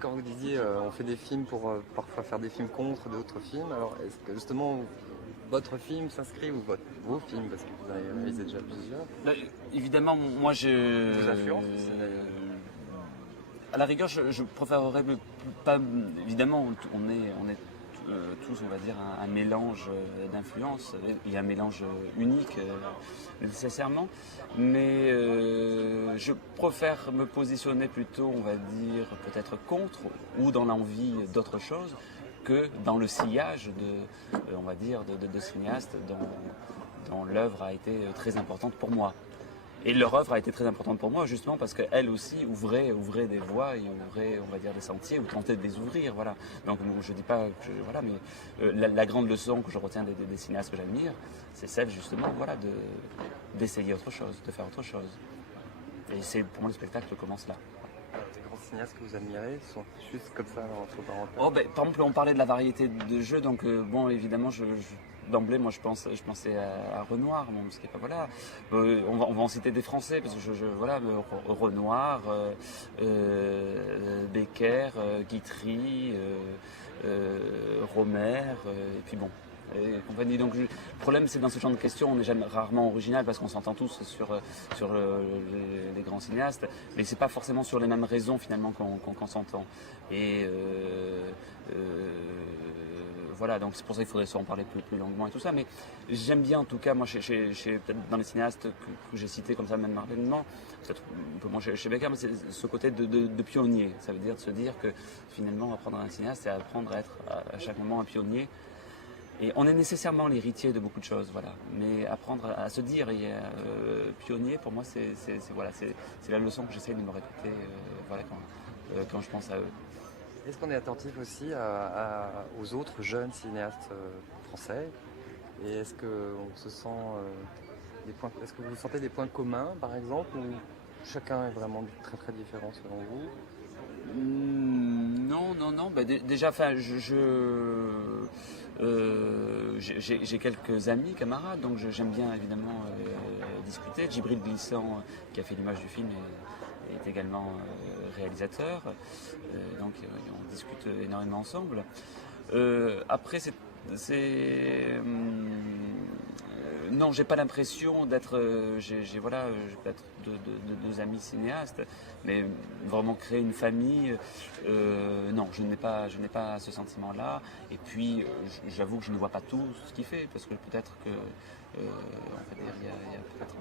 Quand vous disiez on fait des films pour parfois faire des films contre d'autres films, alors est-ce que justement votre film s'inscrit ou vos films, parce que vous en avez réalisé déjà plusieurs, Là, évidemment, moi vous influencent à la rigueur, je préférerais pas. Évidemment, on est tous, on va dire, un mélange d'influences. Il y a un mélange unique, nécessairement. Mais je préfère me positionner plutôt, on va dire, peut-être contre ou dans l'envie d'autre chose que dans le sillage on va dire, de cinéastes dont l'œuvre a été très importante pour moi. Et leur œuvre a été très importante pour moi justement parce qu'elle aussi ouvrait des voies et ouvrait, on va dire, des sentiers ou tentait de les ouvrir. Voilà. Donc je dis pas que voilà, mais la grande leçon que je retiens des cinéastes que j'admire, c'est celle justement, voilà, d'essayer autre chose, de faire autre chose. Et c'est pour moi le spectacle commence là. des grands cinéastes que vous admirez sont juste comme ça entre parenthèses? Oh, ben, par exemple, on parlait de la variété de jeux, donc bon, évidemment, d'emblée, moi, je pensais à Renoir, bon, parce qu'il pas voilà. On va en citer des Français, parce que voilà, Renoir, Becker, Guitry, Romer, et puis bon. Et compagnie. Donc, le problème, c'est dans ce genre de questions, on n'est jamais rarement original parce qu'on s'entend tous sur les grands cinéastes, mais c'est pas forcément sur les mêmes raisons finalement qu'on s'entend. Et voilà, donc c'est pour ça qu'il faudrait en parler plus longuement et tout ça. Mais j'aime bien en tout cas, moi, peut-être dans les cinéastes que j'ai cités comme ça, même marginellement, peut-être un peu moins chez Becker, mais c'est ce côté de pionnier. Ça veut dire de se dire que finalement, apprendre à un cinéaste, c'est apprendre à être à chaque moment un pionnier. Et on est nécessairement l'héritier de beaucoup de choses, voilà. Mais apprendre à se dire pionnier, pour moi, c'est la leçon que j'essaie de me répéter, voilà, quand je pense à eux. Est-ce qu'on est attentif aussi aux autres jeunes cinéastes français? Et est-ce que on se sent est-ce que vous sentez des points communs, par exemple, ou chacun est vraiment très très différent selon vous? Non. Bah, déjà, enfin, j'ai quelques amis, camarades, donc j'aime bien évidemment discuter. Djibril Glissant, qui a fait l'image du film, est également réalisateur, donc on discute énormément ensemble. Après, non, j'ai pas l'impression d'être. J'ai peut-être deux amis cinéastes, mais vraiment créer une famille, non, je n'ai pas ce sentiment-là. Et puis, j'avoue que je ne vois pas tout ce qu'il fait, parce que peut-être que, on va dire, il y a peut-être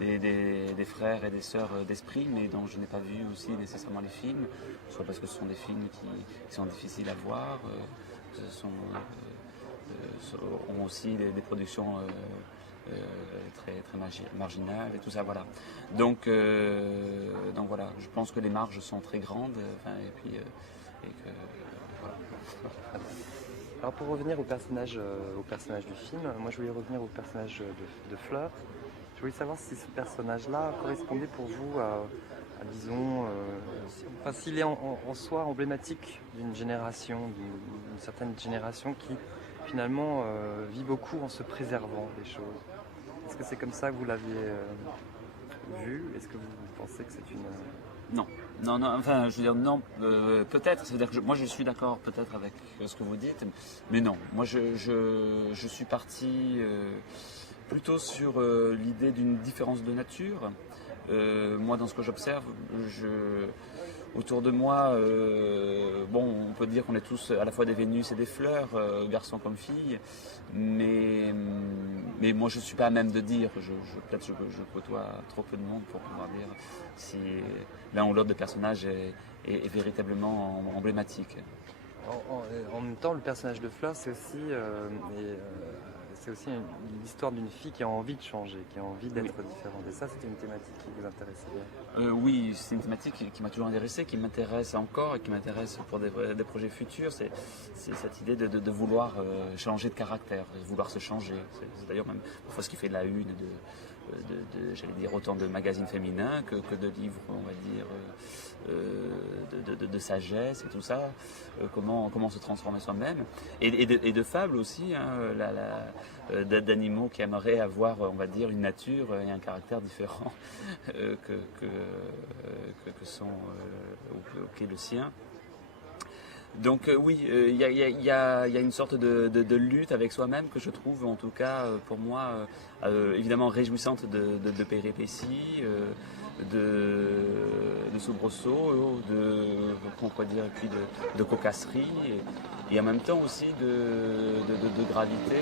des frères et des sœurs d'esprit, mais dont je n'ai pas vu aussi nécessairement les films, soit parce que ce sont des films qui sont difficiles à voir, ont aussi des productions très marginales et tout ça, voilà. Donc voilà, je pense que les marges sont très grandes, et que voilà. Alors pour revenir au personnage du film, moi je voulais revenir au personnage de Fleur. Je voulais savoir si ce personnage-là correspondait pour vous à disons, s'il est en soi emblématique d'une génération, d'une certaine génération qui finalement vit beaucoup en se préservant des choses. Est-ce que c'est comme ça que vous l'aviez vu? Est-ce que vous pensez que c'est une... Non, enfin, je veux dire, non, peut-être, c'est-à-dire que moi je suis d'accord peut-être avec ce que vous dites, mais non, moi je suis parti plutôt sur l'idée d'une différence de nature. Moi, dans ce que j'observe, autour de moi, bon, on peut dire qu'on est tous à la fois des Vénus et des fleurs, garçons comme filles, mais moi je ne suis pas à même de dire, peut-être je côtoie trop peu de monde pour pouvoir dire si l'un ou l'autre des personnages est véritablement emblématique. En même temps, le personnage de Fleur, c'est aussi l'histoire d'une fille qui a envie de changer, qui a envie d'être différente. Et ça, c'était une thématique qui vous intéressait bien. Oui, c'est une thématique qui m'a toujours intéressé, qui m'intéresse encore et qui m'intéresse pour des projets futurs. C'est cette idée de vouloir changer de caractère, de vouloir se changer. C'est d'ailleurs même parfois ce qui fait la une j'allais dire, autant de magazines féminins que de livres, on va dire, de sagesse et tout ça, comment se transformer soi-même, et de fables aussi, hein, d'animaux qui aimeraient avoir, on va dire, une nature et un caractère différent qu'est le sien. Donc oui, il y a une sorte de lutte avec soi-même que je trouve, en tout cas pour moi, évidemment réjouissante de péripéties, de soubresauts, on pourrait dire, et puis de cocasserie, et en même temps aussi de gravité